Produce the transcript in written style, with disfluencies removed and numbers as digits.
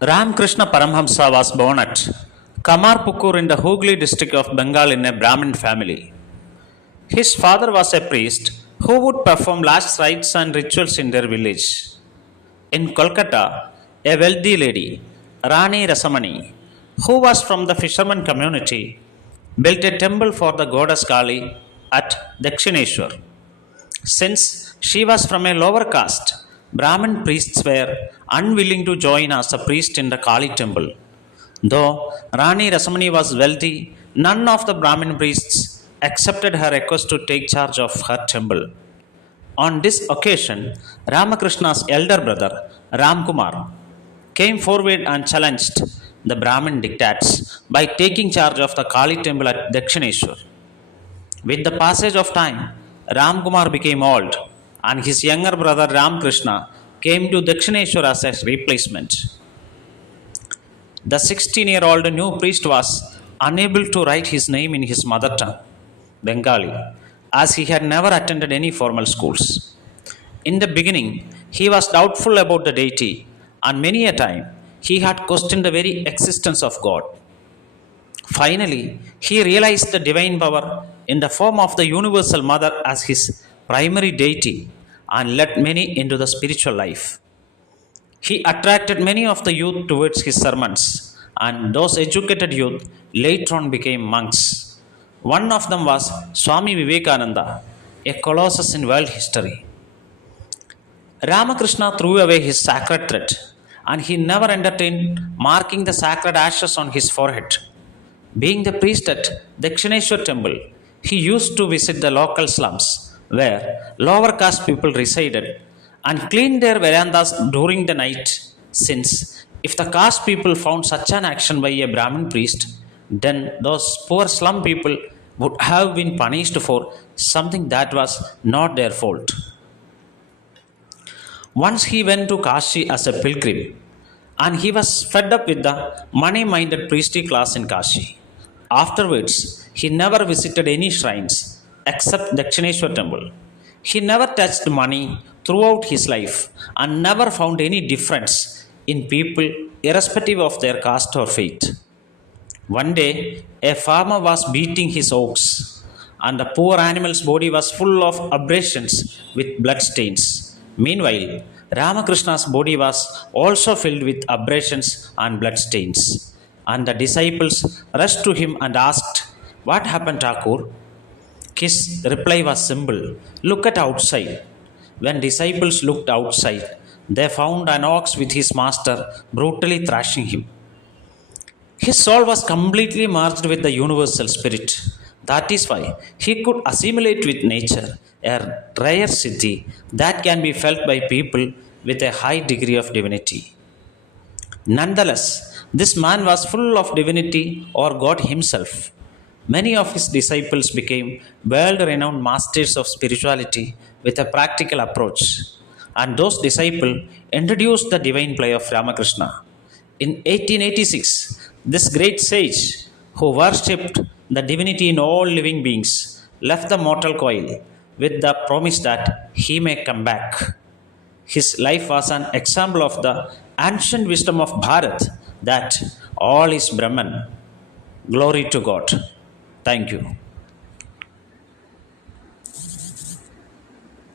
Ramakrishna Paramhamsa was born at Kamarpukur in the Hooghly district of Bengal in a Brahmin family. His father was a priest who would perform last rites and rituals in their village. In Kolkata, a wealthy lady, Rani Rasamani, who was from the fisherman community, built a temple for the goddess Kali at Dakshineshwar. Since she was from a lower caste, Brahmin priests were unwilling to join as a priest in the Kali temple. Though Rani Rasamani was wealthy, none of the Brahmin priests accepted her request to take charge of her temple. On this occasion, Ramakrishna's elder brother, Ramkumar, came forward and challenged the Brahmin dictats by taking charge of the Kali temple at Dakshineshwar. With the passage of time, Ramkumar became old, and his younger brother Ramakrishna came to Dakshineshwar as a replacement. The 16-year-old new priest was unable to write his name in his mother tongue, Bengali, as he had never attended any formal schools. In the beginning, he was doubtful about the deity, and many a time he had questioned the very existence of God. Finally, he realized the divine power in the form of the Universal Mother as his primary deity and led many into the spiritual life. He attracted many of the youth towards his sermons, and those educated youth later on became monks. One of them was Swami Vivekananda, a colossus in world history. Ramakrishna threw away his sacred thread, and he never entertained marking the sacred ashes on his forehead. Being the priest at Dakshineshwar temple, he used to visit the local slums where lower caste people resided and clean their verandas during the night, since if the caste people found such an action by a Brahmin priest, then those poor slum people would have been punished for something that was not their fault. Once he went to Kashi as a pilgrim, and he was fed up with the money minded priestly class in Kashi. Afterwards, he never visited any shrines except Dakshineshwar temple. He never touched money throughout his life and never found any difference in people irrespective of their caste or faith. One day, a farmer was beating his ox, and the poor animal's body was full of abrasions with blood stains. Meanwhile, Ramakrishna's body was also filled with abrasions and blood stains. And the disciples rushed to him and asked, "What happened, Thakur?" His reply was simple: "Look at outside." When disciples looked outside, they found an ox with his master brutally thrashing him. His soul was completely merged with the universal spirit. That is why he could assimilate with nature, a rare siddhi that can be felt by people with a high degree of divinity. Nonetheless, this man was full of divinity or God Himself. Many of his disciples became world renowned masters of spirituality with a practical approach, and those disciples introduced the divine play of Ramakrishna. In 1886, this great sage, who worshipped the divinity in all living beings, left the mortal coil with the promise that he may come back. His life was an example of the ancient wisdom of Bharat that all is Brahman. Glory to God. Thank you.